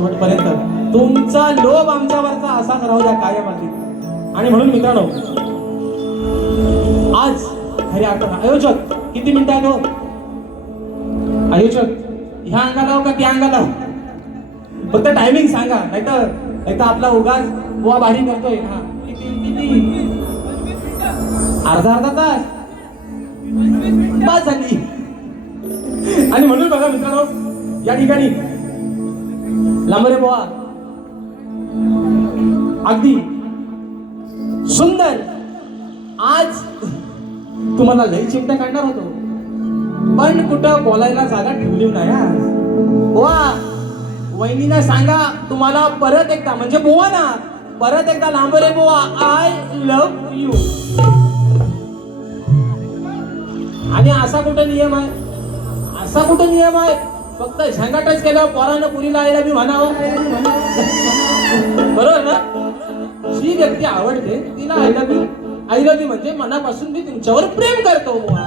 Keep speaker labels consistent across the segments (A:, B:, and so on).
A: शेवटपर्यंत. तुमचा लोभ आमच्यावरचा असाच राहू द्या कायम अगदी आणि म्हणून मित्रांनो आज खरी अर्थ आयोजक किती मिनिटं आहे हो? आयोजक ह्या अंगाला लाव का त्या अंगाला? फक्त टायमिंग सांगा नाहीतर नाहीतर आपला उगाच बुवा भारी करतोय. हा. किती किती? अर्धा अर्धा तास? बस झाली. आणि म्हणून बघा मित्रांनो या ठिकाणी लांबरे बुवा अगदी सुंदर. आज तुम्हाला लई चिमटा काढणार होतो. पण कुठं बोलायला जागा ठेवली नाही आज. वा वहिनीला सांगा तुम्हाला परत एकदा म्हणजे बुवा ना परत एकदा लांबरे बुवा आय लव्ह यू आणि असा कुठं नियम आहे? असा कुठं नियम आहे? फक्त झंगाटच केल्यावर पोरानं पुरीला आईला मी म्हणावं. बरोबर ना? जी व्यक्ती आवडते तिला आय मी यू मी म्हणजे मनापासून मी तुमच्यावर प्रेम करतो. बुवा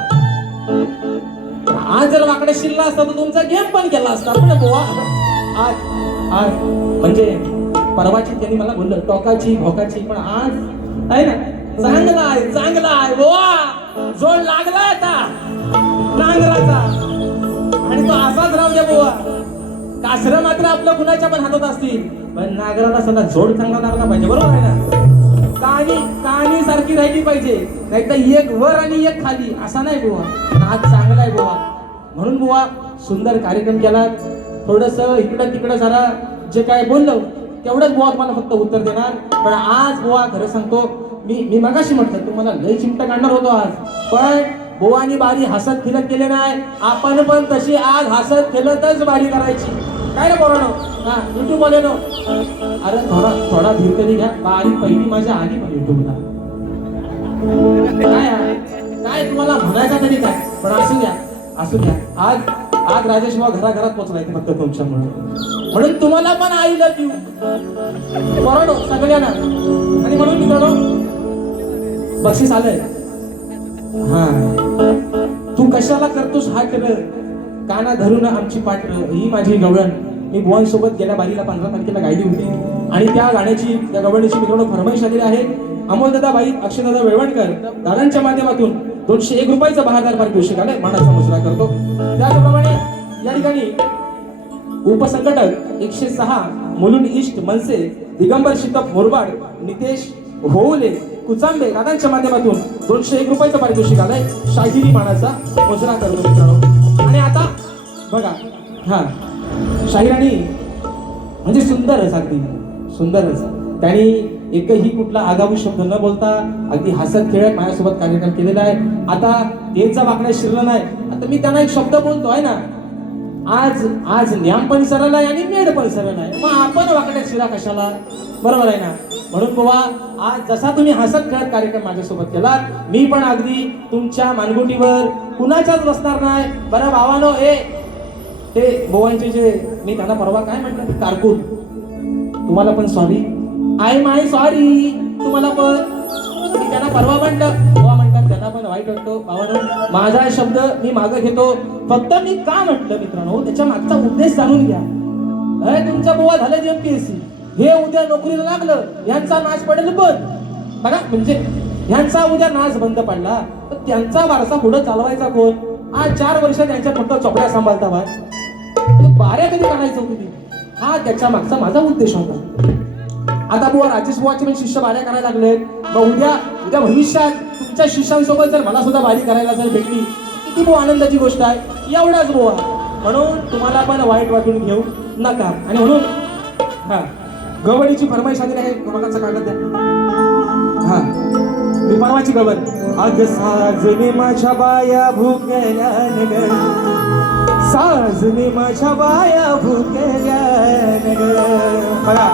A: आज जर वाकडे शिरला असता तर तुमचा गेम पण केला असता. पण बुवा आज आज म्हणजे परवाची त्यांनी मला बोललं टोकाची भोकाची पण आज आहे ना? चांगला आहे चांगला आहे. बुवा जोड लागला आता. नांगराचा. आणि तो असाच राहू द्या बुवा. कासरं मात्र आपलं कुणाच्या पण हातात असतील. पण नागराला सदा जोड चांगला लागला पाहिजे बरोबर आहे ना? कहाणी कहाणी सारखी राहिली पाहिजे. नाही तर एक वर आणि एक खाली असा नाही बुवा. नाच चांगला आहे बुवा. म्हणून बुवा सुंदर कार्यक्रम केला. थोडस इकडं तिकडं जरा जे काय बोललो तेवढंच बुवा तुम्हाला फक्त उत्तर देणार. पण आज बुवा खरं सांगतो मी मी मगाशी म्हटलं तुम्हाला लय चिमटा काढणार होतो आज. पण बुवानी बारी हसत फिरत केले नाही. आपण पण तशी आज हसत खेळतच बारी करायची. काय ना पोरानो? हा युट्यूबमध्ये नो अरे थोडा थोडा धीर तरी घ्या. बारी पहिली माझ्या आली पण युट्यूबला काय काय तुम्हाला म्हणायचं तरी काय? पण असू द्या असू द्या. आज आज राजेश भाऊ घराघरात पोचलाय फक्त तुमच्यामुळे म्हणून तुम्हाला पण आई लव्ह यू पोरानो सगळ्यांना. आणि म्हणून मित्रांनो बक्षीस आलंय. हा तू कशाला करतोस हा कर काना धरून आमची पाठ ही माझी गवळण. मी बुवांसोबत गेल्या बारीला पंधरा तारखेला गायली होती. आणि त्या गाण्याची त्या गवळणीची मित्रांनो फरमाईश आलेली आहे. अमोलदादा बाई अक्षयदादा वेळवणकर दादांच्या माध्यमातून दोनशे एक रुपयाचा बहादार पारितोषिक आलंय मानाचा मुजरा करतो. त्याचप्रमाणे या ठिकाणी उपसंघटक एकशे सहा मुलुंड ईस्ट मनसे दिगंबर शितप होरबाड नितेश होऊले कुचांबे दादांच्या माध्यमातून दोनशे एक रुपयाचं पारितोषिक आलंय. शाहिरी मानाचा मुजरा करतो मित्रांनो. आणि आता बघा हा. शाहिराणी म्हणजे सुंदरच अगदी सुंदरच त्यांनी एकही कुठला आगाऊ शब्द न बोलता अगदी हसत खेळत माझ्यासोबत कार्यक्रम केलेला आहे. आता तेच वाकड्या शिरलं नाही. आता मी त्यांना एक शब्द बोलतो आहे ना? आज आज न्याम पण आहे आणि मेड पण आहे. मग आपण वाकड्यात शिरा कशाला? बरोबर आहे ना? म्हणून बाबा आज जसा तुम्ही हसत खेळत कार्यक्रम माझ्यासोबत केला मी पण अगदी तुमच्या मानगुटीवर कुणाच्याच बसणार नाही. बरं भावानो ए ते बोवांचे जे मी त्यांना परवा काय म्हटलं कारकून. तुम्हाला पण सॉरी आय माय सॉरी तुम्हाला पण. त्यांना परवा म्हणलं. त्यांना पण वाईट वाटतो. भावानो माझा शब्द मी मागं घेतो. फक्त मी का म्हटलं मित्रांनो? त्याच्या मागचा उद्देश जाणून घ्या. अरे तुमचा बुवा झालं एमपीएससी हे उद्या नोकरीला लागलं. यांचा नाच पडेल बंद बघा म्हणजे ह्यांचा उद्या नाच बंद पडला. तर त्यांचा वारसा पुढे चालवायचा कोण? आज चार वर्ष त्यांच्या फक्त चोपड्या सांभाळता बाय बाऱ्या कधी काढायचं होतं हा त्याच्या मागचा माझा उद्देश होता. आता बुवा राजेश बुवाचे पण शिष्य बाऱ्या करायला लागले मग उद्या उद्या भविष्यात तुमच्या शिष्यांसोबत जर मला सुद्धा भाजी करायला जर भेटली किती भाऊ आनंदाची गोष्ट आहे. एवढाच बुवा म्हणून तुम्हाला पण वाईट वाटून घेऊ नका. आणि म्हणून हा गवडीची फरमाईश आलेली आहे गवडाचा कागद द्या हा मी परवाची गवड अग साजने माझ्या बाया भुकल्या नगर. साजने माझ्या बाया भुकल्या नगर. बघा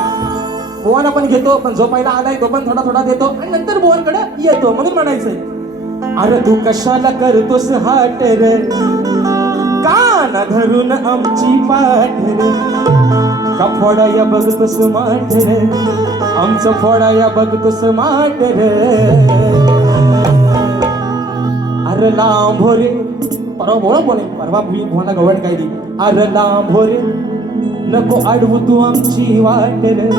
A: बोवाला पण घेतो पण झोपायला आलाय तो पण थोडा थोडा देतो आणि नंतर बोवांकडे येतो. म्हणून म्हणायचंय अरे तू कशाला करतोस हाट रे? का धरून आमची पाठर का फोडाया बघतोस माठर आमचं फोडाया बघतोस माठर अरे लांभोरे हो परवा बोला बोले परवा मी तुम्हाला गवट काय दी अरे लांभोरे हो नको अडवू तू आमची वाट रे.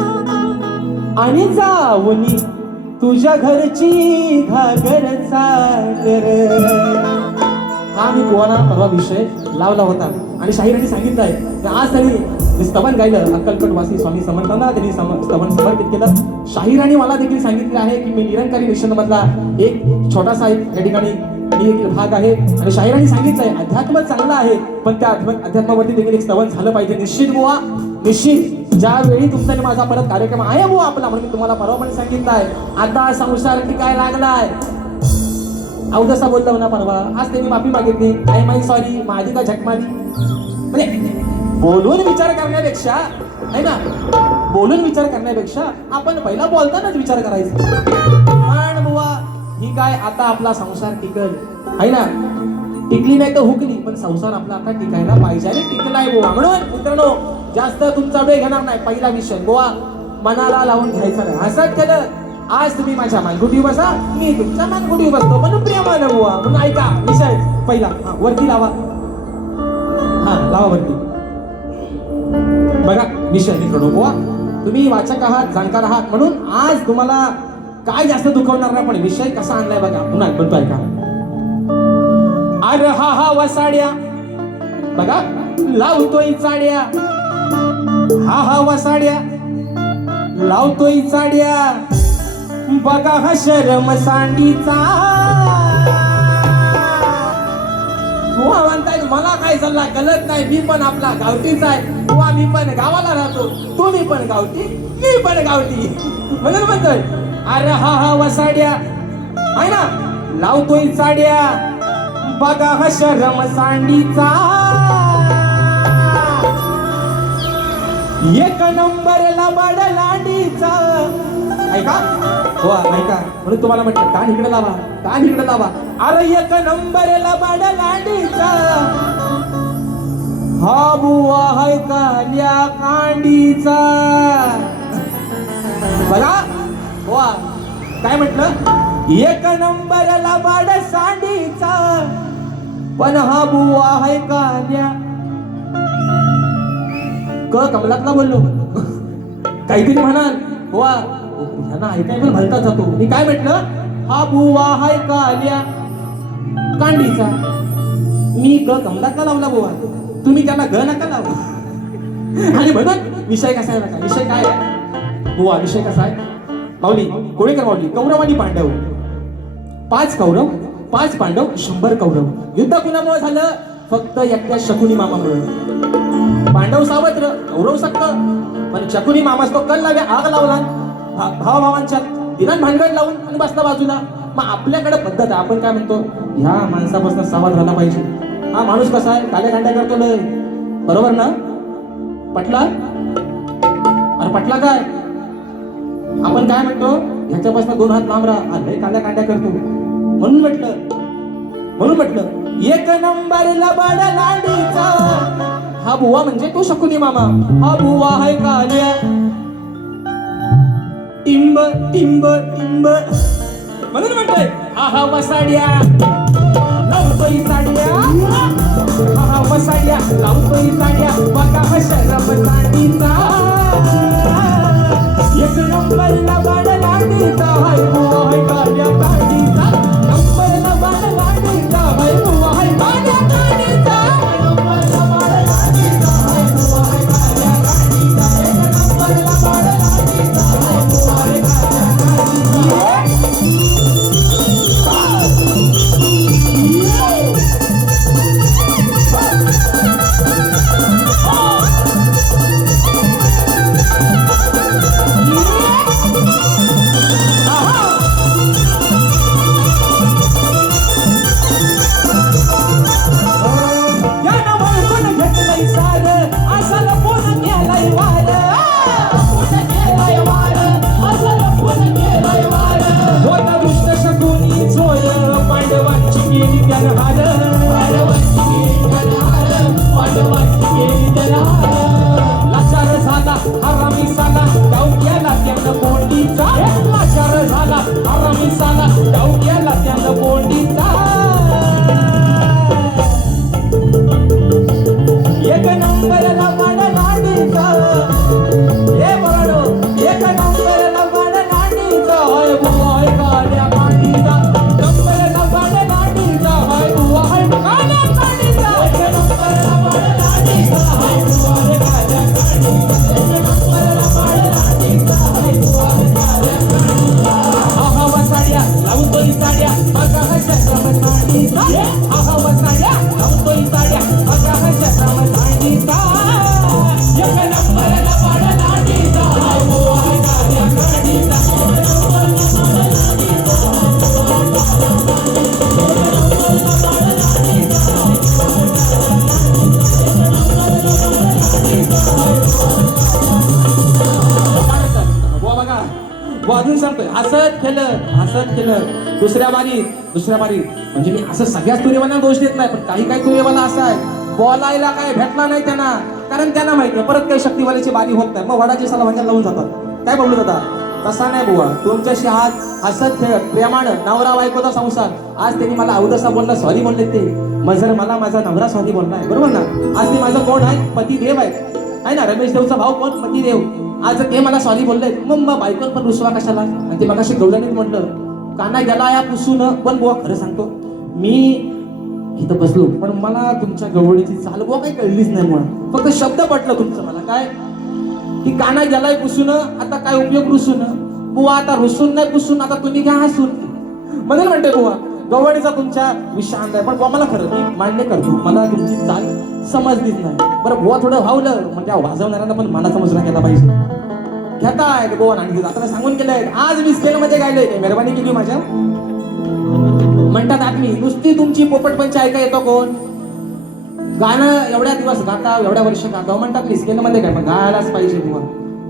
A: आणि जाऊनी तुझ्या घरची घागर चाकर हा मी पोवाना परवा विषय लावला होता. आणि शाहिरांनी सांगितलं आहे की आज त्यांनी जे स्तवन गायलं अक्कलकोटवासी स्वामी समर्थांना त्यांनी सम- स्तवन समर्पित केलं. शाहिरांनी मला देखील सांगितलं आहे की मी निरंकारी मिशन एक छोटासा एक या ठिकाणी मी देखील भाग आहे. आणि शाहिरांनी आहे अध्यात्म चांगलं आहे पण त्या अध्यात्मावरती देखील एक स्तवन झालं पाहिजे. निश्चित बुवा निश्चित ज्यावेळी तुमचा आणि माझा परत कार्यक्रम आहे बुवा आपला म्हणून मी तुम्हाला परवा पण सांगितलं आहे आता संसार काय लागलाय? अवदसा बोललो ना परवा. आज त्यांनी माफी मागितली. आय माय सॉरी माझी का झकमारी? म्हणजे बोलून विचार करण्यापेक्षा आहे ना? बोलून विचार करण्यापेक्षा आपण पहिला बोलतानाच विचार करायचा. पण बुवा ही काय आता आपला संसार टिकल आहे ना? टिकली नाही तर हुकली पण संसार आपला आता टिकायला पाहिजे आणि टिकलाय बुवा. म्हणून मित्रांनो जास्त तुमचा वेळ घेणार नाही पहिला विषय. गोवा मनाला लावून घ्यायचा नाही. असंच केलं आज तुम्ही माझ्या मानगुटी बसा मी तुमच्या मानगुटी बसतो. पण प्रेमानं बुवा म्हणून ऐका विषय पहिला. हा, वरती लावा. हा लावा वरती. बघा विषय मित्रांनो गोवा. तुम्ही वाचक आहात जाणकार आहात म्हणून आज तुम्हाला काय जास्त दुखवणार नाही पण विषय कसा आणलाय बघा. पुन्हा म्हणतो ऐका. अरे हा हा वसाड्या. बघा लावतोय चाड्या. हा हा वसाड्या लावतोय चाड्या बघा हा शरम सांडीचा. बुवा म्हणताय मला काय सल्ला? गलत नाही. मी पण आपला गावठीच आहे. किंवा मी पण गावाला राहतो. तुम्ही पण गावठी मी पण गावठी. म्हणून म्हणतोय अरे हा हा वसाड्या आहे ना? लावतोय चाड्या बघा हा शरम सांडीचा. एक नंबर लबाड लांडीचा ऐका? हो ऐका. म्हणून तुम्हाला म्हटलं कान इकडे लावा कान इकडे लावा. अरे एक नंबर लबाड लांडीचा हा बुवा हाय काल्या कांडीचा? बघा. वा काय म्हटलं? एक नंबर लबाड सांडीचा पण हा बुवा हाय काल्या क कमलातला बोललो. काहीतरी म्हणाल. बुवा ह्यांना ऐकाय पण भलता जातो मी काय म्हटलं? हा बुवा हाय काल्या. कांडीचा. मी ग कमलातला लावला बुवा. तुम्ही त्यांना ग नका लावू. आणि म्हणून विषय कसा आहे नका विषय काय बुवा विषय कसा आहे? माऊली कोळीकर माऊली कौरव आणि पांडव. पाच कौरव पाच पांडव शंभर कौरव. युद्ध कुणामुळे झालं? फक्त एकट्या शकुनी मामामुळे. पांडव सावत्र कौरव सक्क पण शकुनी मामास तो कल लावे आग लावला. भाव भावांच्या दिनात भांडण लावून आणि बसला बाजूला. मग आपल्याकडे पद्धत आहे. आपण काय म्हणतो? ह्या माणसापासून सावध झाला पाहिजे. हा माणूस कसा आहे? काले कांड्या करतो लय. बरोबर ना? पटला? अरे पटला काय? आपण काय म्हणतो? ह्याच्यापासून दोन हात लांब राहा. अरे कांद्या कांड्या करतो. म्हणून म्हटलं. म्हणून म्हटलं एक नंबर लबाड लांडीचा. हा बुवा म्हणजे तो शकुनी मामा. हा बुवा हाय काल्या. टिंब टिंब टिंब म्हणून म्हटलंय आहा वसाड्या. लावतोय साड्या. आहा वसाड्या. लावतोय साड्या. बघा हा शरम साडीचा एक लावतोय साड्या बघा हशा श्रमसाडीचा अजून सांगतोय हसत केलं हसत केलं दुसऱ्या बारीत दुसऱ्या बारीत म्हणजे मी असं सगळ्याच तुरेवांना दोष देत नाही पण काही काही तुरेवाला असा आहे बोलायला काय भेटला नाही त्यांना. कारण त्यांना माहिती आहे, परत काही शक्तीवाल्याची बारी होत नाही. मग वडाची साला म्हणजे लावून जातात. काय बोलू दादा? तसा नाही बुवा. तुमच्याशी आज हसत खेळत प्रेमानं नवरा बायकोचा संसार. आज त्यांनी मला अवदसा बोलला सॉरी बोलले ते. मग जर मला माझा नवरा सॉरी बोललाय बरोबर ना? आज ते माझं कोण आहे? पती देव आहे. आहे ना? रमेश देवचा भाऊ कोण? पती देव आज ते मला सॉरी बोलले मग मग बायकोन पण रुसवा कशाला? आणि ते मगाशी गवल्याने म्हटलं काना गेला या पुसून पण बुवा खरं सांगतो मी इथं बसलो पण मला तुमच्या गवळीची चाल बुवा काही कळलीच नाही मुळात फक्त शब्द पटलं तुमचं मला काय? की काना गेलाय पुसून आता काय उपयोग रुसून? बुवा आता रुसून नाही पुसून आता तुम्ही घ्या हसून. म्हणून म्हणते बुवा? गवळीचा तुमच्या विषांत आहे. पण मला खरं मी मान्य करतो. मला तुमची चाल समजलीच नाही. बरं बुवा थोडं व्हावलं. म्हणजे वाजवणाऱ्यांना पण मला समजला केला पाहिजे. घेताय बुवा आणि आता सांगून केलंय आज मी स्केलमध्ये गायलोय. मेहरबानी केली हो माझ्या? म्हणतात आम्ही नुसती तुमची पोपट पंच ऐका येतो कोण? गाणं एवढ्या दिवस गाता एवढ्या वर्ष गाता म्हणतात मी स्केलमध्ये काय मग गायलाच पाहिजे गोवा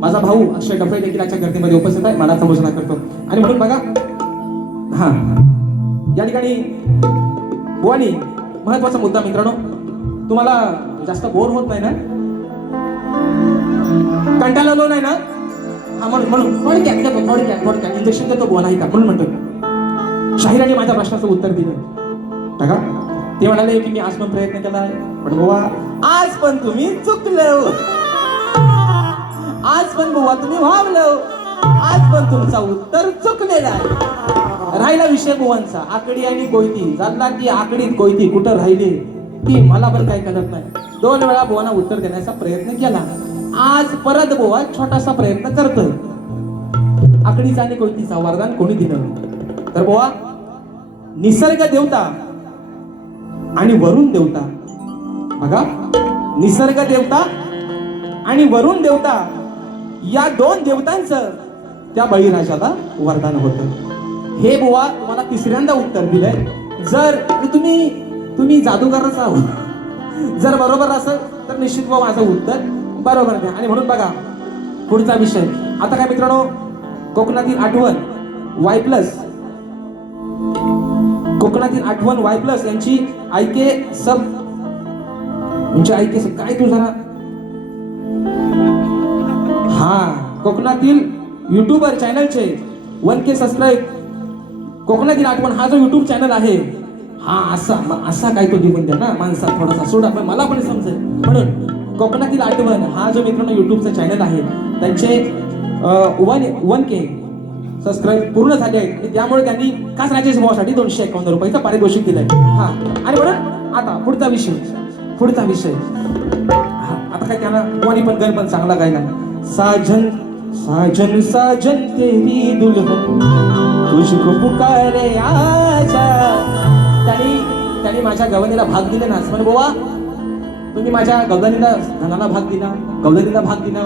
A: माझा भाऊ अक्षय डफळे देखील आजच्या गर्दीमध्ये उपस्थित आहे. मला समजला करतो. आणि म्हणून बघा हां. या ठिकाणी बुवानी महत्त्वाचा मुद्दा मित्रांनो. तुम्हाला जास्त बोर होत नाही ना? कंटाळलो नाही ना? हा म्हणून म्हणून. थोडक्यात देतो थोडक्यात थोडक्यात. इंजेक्शन देतो बोला आहे का? म्हणून म्हणतो शाहिराने माझ्या प्रश्नाचं उत्तर दिलं. बघा. ते म्हणाले की मी आज पण प्रयत्न केला पण बुवा आज पण तुम्ही चुकलो आज पण बुवा तुम्ही व्हावलो आज पण तुमचा उत्तर चुकलेला आहे. राहिला विषय बुवांचा. आकडी आणि कोयती झाला की आकडीत कोयती कुठं राहिली ती मला पण काही कळत नाही. दोन वेळा बुवांना उत्तर देण्याचा प्रयत्न केला. आज परत बुवा छोटासा प्रयत्न करतोय. आकडीचा आणि कोयतीचा वरदान कोणी दिलं? तर बुवा निसर्ग देवता आणि वरुण देवता. बघा निसर्ग देवता आणि वरुण देवता या दोन देवतांचं त्या बळीराजाला वरदान होतं. हे बुवा तुम्हाला तिसऱ्यांदा उत्तर दिलंय. जर तुम्ही तुम्ही जादूगारच आहोत. जर बरोबर असेल तर निश्चित बुवा माझं उत्तर बरोबर द्या आणि म्हणून बघा पुढचा विषय. आता काय मित्रांनो कोकणातील आठवण वाय प्लस कोकणातील आठवण वाय प्लस यांची ऐके सब म्हणजे ऐके सब काय तू जरा हा कोकणातील युट्यूबर चॅनलचे वन के सबस्क्राईब कोकणातील आठवण हा जो युट्यूब चॅनल आहे हा असा असा काय तो लिहून द्या ना? माणसा थोडासा सोडा पण मला पण समजेल. म्हणून कोकणातील आठवण हा जो मित्रांनो युट्यूबचा चॅनल आहे त्यांचे वन वन के सबस्क्राईब पूर्ण झाले आहेत. आणि त्यामुळे त्यांनी खास राजेश भावासाठी दोनशे एकावन्न रुपयाचा पारितोषिक दिलंय. हा. आणि म्हणून आता पुढचा विषय. पुढचा विषय. आता काय त्यांना कोणी पण गण पण चांगला गायला. साजन साजन साजन तेरी दुल्हन तुझको पुकारे आजा त्यांनी त्यांनी माझ्या गवनीला भाग दिले ना. पण बोवा तुम्ही माझ्या गवदानीला धनाला भाग दिला गवदानीला भाग दिला.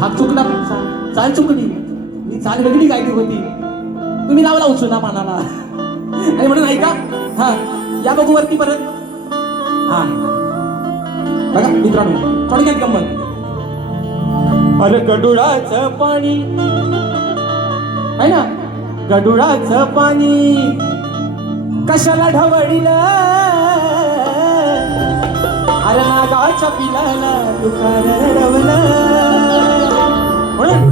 A: भाग चुकला तुमचा. चाल चुकली. मी चाल वेगळी गायली होती. तुम्ही लावला उचुना पानाला. आणि म्हणून ऐका हा या बघू वरती परत. हा. बघा मित्रांनो थोडक्यात गंमत. अरे गडुळाच पाणी. आहे ना? गडुळाच पाणी. कशाला ढवळील? अरे नागाच्या पिलाला तुकार रडवलं. म्हणून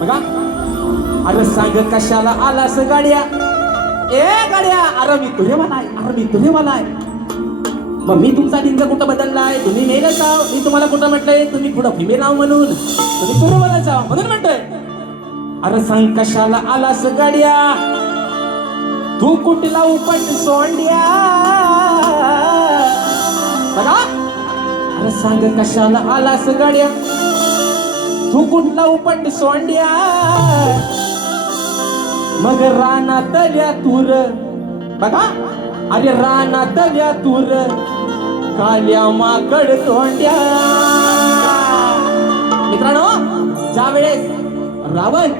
A: बघा. अरे सांग कशाला आलास गाड्या? ए गाड्या अरे मी तुझेवाला आहे अरे मी तुझेवाला आहे मग मी तुमचा लिंग कुठं बदललाय? तुम्ही मेलच आहो मी तुम्हाला कुठं म्हटलंय? तुम्ही पुढं फिमेल आहो म्हणून. तुम्ही तुझेवालाच आहो म्हणून म्हणतोय अरे सांग कशाला आलास गाड्या? तू कुठला उपट सोंड्या? बघा. अरे सांग कशाला आलास गाड्या? तू कुठला उपट सोंड्या? मग रानातल्या तूर बघा. अरे रानातल्या तूर. काल्या माकड तोंड्या. मित्रांनो ज्या वेळेस रावण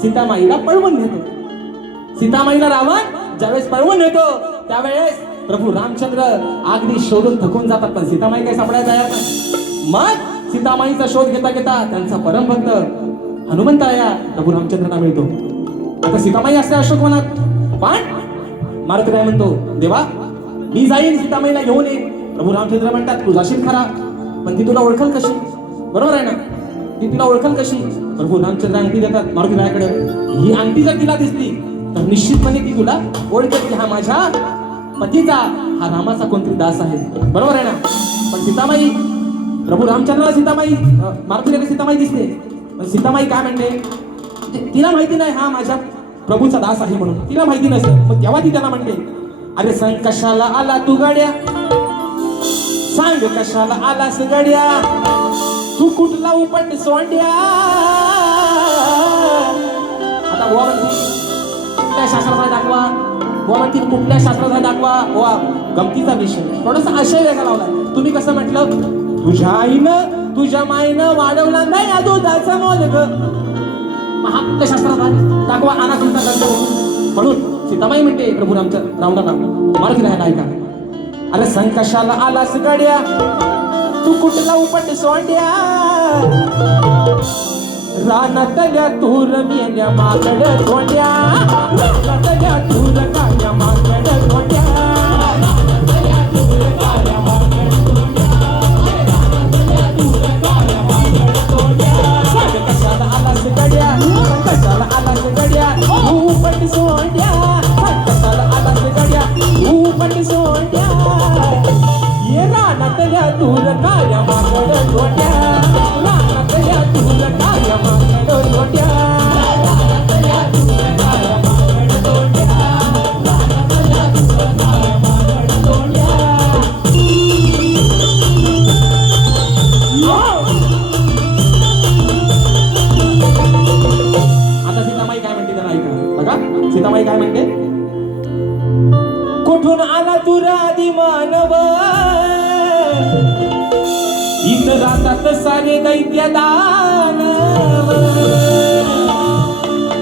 A: सीतामाईला पळवून नेतो सीतामाईला रावण ज्यावेळेस पळवून नेतो त्यावेळेस प्रभू रामचंद्र अगदी शोधून थकून जातात. पण सीतामाई काही सापडायला तयार नाही. मग सीतामाईचा शोध घेता घेता त्यांचा परमभक्त हनुमंत या प्रभू रामचंद्रांना मिळतो. आता सीतामाई असते अशोकवनात. पण मारुती काय म्हणतो देवा मी जाईन सीतामाईला घेऊन येईन. प्रभू रामचंद्र म्हणतात तू जाशील खरा पण ती तुला ओळखल कशी? बरोबर आहे ना? ती तुला ओळखल कशी? प्रभू रामचंद्र अंगठी देतात मारुतीरायाकडे ही अंगठी जर तिला दिसली तर निश्चितपणे ती तुला ओळखत की हा माझ्या पतीचा हा रामाचा कोणतरी दास आहे. बरोबर आहे ना? पण सीतामाई प्रभू रामचंद्राला सीतामाई मारुतीला सीतामाई दिसते. पण सीतामाई काय म्हणते? ते- तिला माहिती नाही हा माझ्या प्रभूचा दास आहे म्हणून. तिला माहिती नसतं. मग तेव्हा ती त्यांना म्हणते अरे सांग कशाला आला तू गाड्या सांग कशाला आलास गड्या? तू कुठला उपट सोंड्या? आता बुवा कुठल्या शास्त्राचा दाखवा? बुवा म्हणते कुठल्या शास्त्राचा दाखवा? वा गमतीचा विषय थोडासा आशय वेगळा लावला. तुम्ही कसं म्हटलं? तुझ्या आईनं तुझ्या माईनं वाढवला नाही या दुधाचा मोल ग मग शास्त्राचा दाखवा आना तुमचा ग्रंथ म्हणून सीताबाई म्हणते प्रभू रामचंद्र रावणाला मारुती राहायला ऐका अरे संकशाला आलास गड्या. तू कुठला उपट सोंड्या? रानातल्या तूर मेल्या माकड तोंड्या रानातल्या तूर काल्या माकड तोंड्या उपट सोंड्या ये रानातल्या तूर काल्या माकड तोंड्या रानातल्या तूर काल्या माकड तोंड्या रानातल्या राहतात सारे दैत्य दानव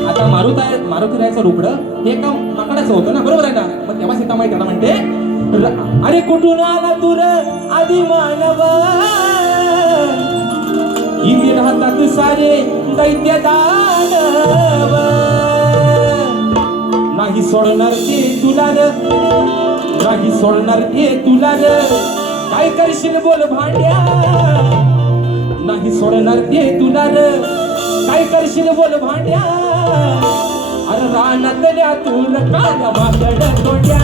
A: आता मारुत आहे मारुती राहायचं रुपड हे काम माकडाचं होतं ना बरोबर आहे ना मग तेव्हा सीतामाई त्याला म्हणते अरे कुठून आला तुर र आधी मानव? इथे राहतात सारे दैत्य दानव नाही सोडणार ते तुला र. नाही सोडणार ते तुला र. काय करशील बोल भांड्या? नाही सोडणार ते तुला र. काय करशील बोल भांड्या? अरे रानातल्या तू काया माकड तोड्या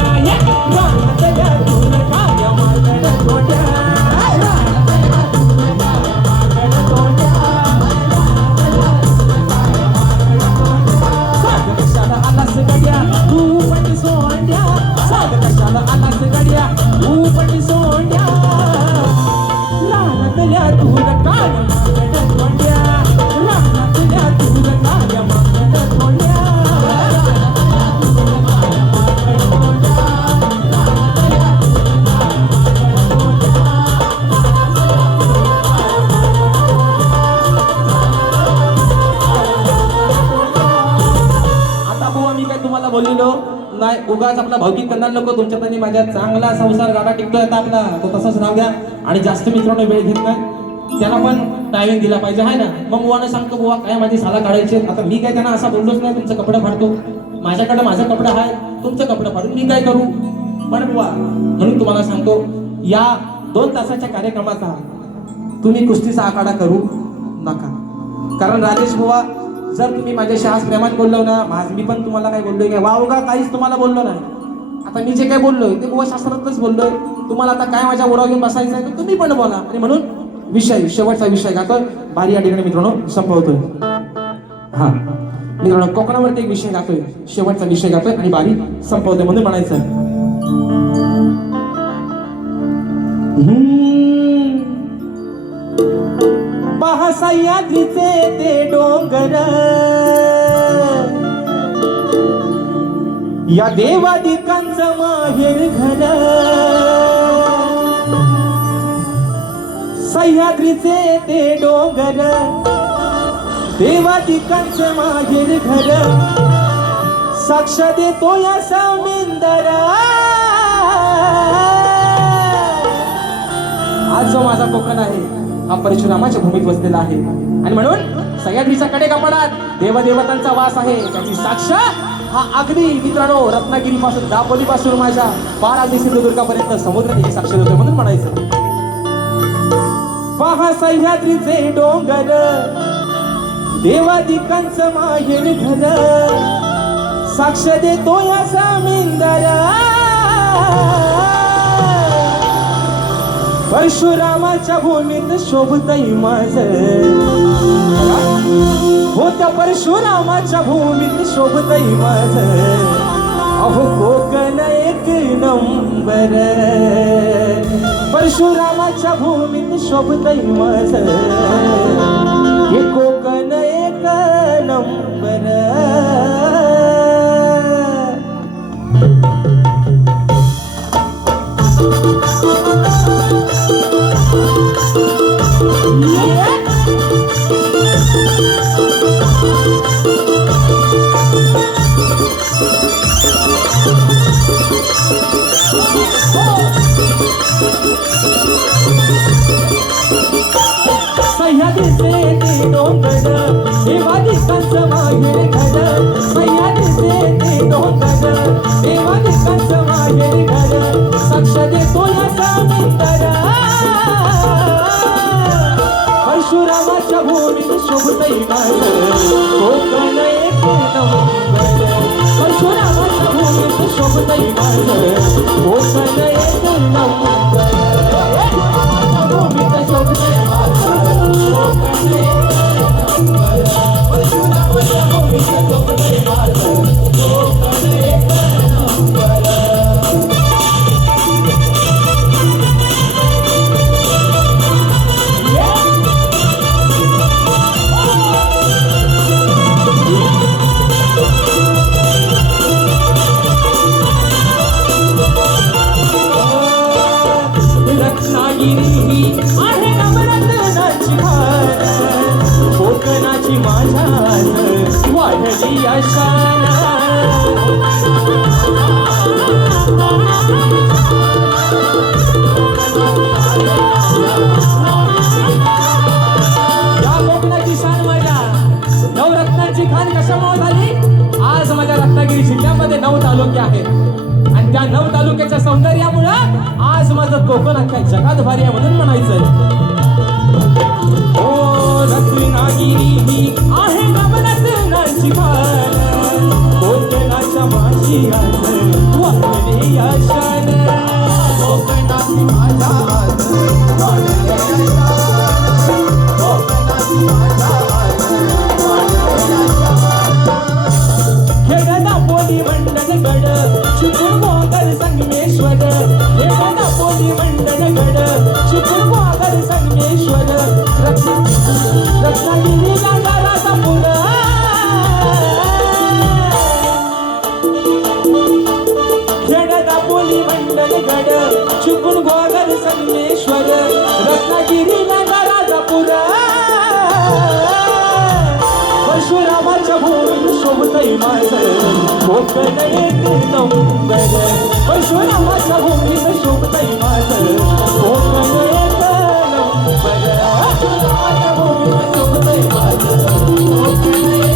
A: नाही आपला भौतिक करणार नको तुमच्या माझ्या चांगला संसार गाडा टिकतोय आता आपला. तो तसाच राहू द्या. आणि जास्त मित्रांनो वेळ घेत नाही. त्याला पण टायमिंग दिला पाहिजे आहे ना? मग बुवाने सांगतो बुवा काय माझी साला काढायची आता मी काय त्यांना असा बोललोच नाही तुमचं कपडे फाडतो. माझ्याकडे माझं कपडं आहे तुमचं कपडं फाडून मी काय करू? पण बुवा म्हणून तुम्हाला सांगतो या दोन तासाच्या कार्यक्रमाचा तुम्ही कुस्तीचा आखाडा करू नका. कारण राजेश बुवा जर तुम्ही माझ्याशी आज प्रेमात बोललो ना आज मी पण तुम्हाला काय बोललोय काय वावगा काहीच तुम्हाला बोललो नाही. आता मी जे काय बोललोय ते बुवा शास्त्रातच बोललोय. तुम्हाला आता काय माझ्या उरावर घेऊन बसायचं आहे तर तुम्ही पण बोला. आणि म्हणून विषय शेवटचा विषय गातोय बारी या ठिकाणी मित्रांनो संपवतोय. हा. मित्रांनो कोकणावरती एक विषय गातोय. शेवटचा विषय गातोय आणि बारी संपवतोय म्हणून म्हणायचं. पहा सह्याद्रीचे ते डोंगर. या देवादिकांचं माहेर घर. सह्याद्रीचे ते डोंगर. देवादिकांच माहेर घर. साक्ष देतो या समिंदर. आज जो माझा कोकण आहे हा परशुरामाच्या भूमीत बसलेला आहे. आणि म्हणून सह्याद्रीच्या कडे कपाडात देवदेवतांचा वास आहे. त्याची साक्ष हा अगदी मित्रांनो रत्नागिरी पासून दापोली पासून माझ्या पार अगदी सिंधुदुर्गापर्यंत समुद्र त्याची साक्ष होते म्हणून म्हणायचं. पहा सह्याद्रीचे डोंगर. देवादिकांच माहेर घर. साक्ष देतो या समिंदर परशुरामाच्या भूमीत शोभतई माझ. होत्या परशुरामाच्या भूमीत शोभतई माझ. अहो कोकण एक नंबर. परशुरामाच्या भूमीत शोभतई माझ. हे कोकण एक नंबर. सह्याद्रीचे ते डोंगर. देवादिकांचं माहेर घर. सह्याद्रीचे ते डोंगर. देवादिकांचं माहेर साक्ष देतो या परशुरामाच्या भूमीत माझं कोकण एक नंबर परशुरामाच्या भूमीत शोभतई कोकण कोकण अख्ख्या जगात भारी आहे म्हणून म्हणायचं खेळदा मंडल गड चिकून गोगर संगमेश्वर रत्नागिरी गाजाराचा परशुरामाच्या भूमी शोभतय माझं कोकण एक नंबर परशुरामाच्या भूमी शोभतय माझं कोकण एक नंबर परशुरामाच्या माझं कोकण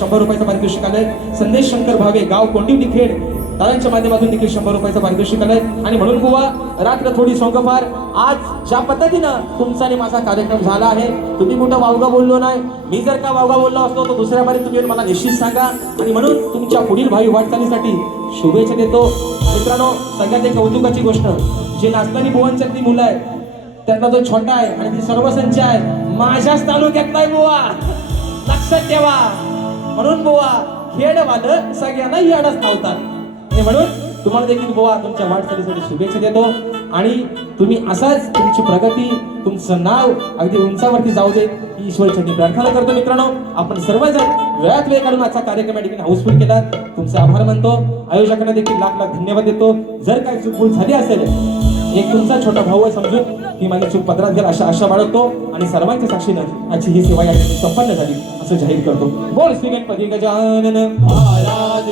A: शंभर रुपयाचं पारितोषिक आलंय. संदेश शंकर भावे गाव कोंडिवली खेड दादांच्या माध्यमातून देखील शंभर रुपयाचं पारितोषिक आलंय. आणि म्हणून बुवा रात्र थोडी सोंगफार. आज ज्या पद्धतीनं तुमचा आणि माझा कार्यक्रम झाला आहे तुम्ही कुठं वावगा बोललो नाही मी जर का वावगा बोललो असतो तर दुसऱ्या बारी तुम्ही मला निश्चित सांगा. आणि म्हणून तुमच्या पुढील भावी वाटचालीसाठी शुभेच्छा देतो. मित्रांनो सगळ्यात एक कौतुकाची गोष्ट जे नाचतानी बुवांच्या ती मुलं आहेत त्यातला तो छोटा आहे आणि ती सर्व संच आहे माझ्याच तालुक्यात नाही बुवा. लक्षात ठेवा. म्हणून बुवा खेडवालं सगळ्यांना याडच नव्हतात हे म्हणून तुम्हाला देखील बुवा तुमच्या वाटचालीसाठी शुभेच्छा देतो. आणि तुम्ही असाच तुमची प्रगती तुमचं नाव अगदी उंचावरती जाऊ दे ही ईश्वरचरणी प्रार्थना करतो मित्रांनो. आपण सर्वजण वेळात वेळ काढून आजचा कार्यक्रम या ठिकाणी हाऊसफुल केला. तुमचे आभार मानतो. आयोजकांना देखील लाख लाख धन्यवाद देतो. जर काही चूकभूल झाली असेल एक तुमचा छोटा भाऊ आहे समजून. ही माझी चूक पत्रात गेला अशा आशा बाळगतो आणि सर्वांच्या साक्षीनं आजची ही सेवा या ठिकाणी संपन्न झाली असं जाहीर करतो. बोल श्री गणपती गजानन.
B: महाराज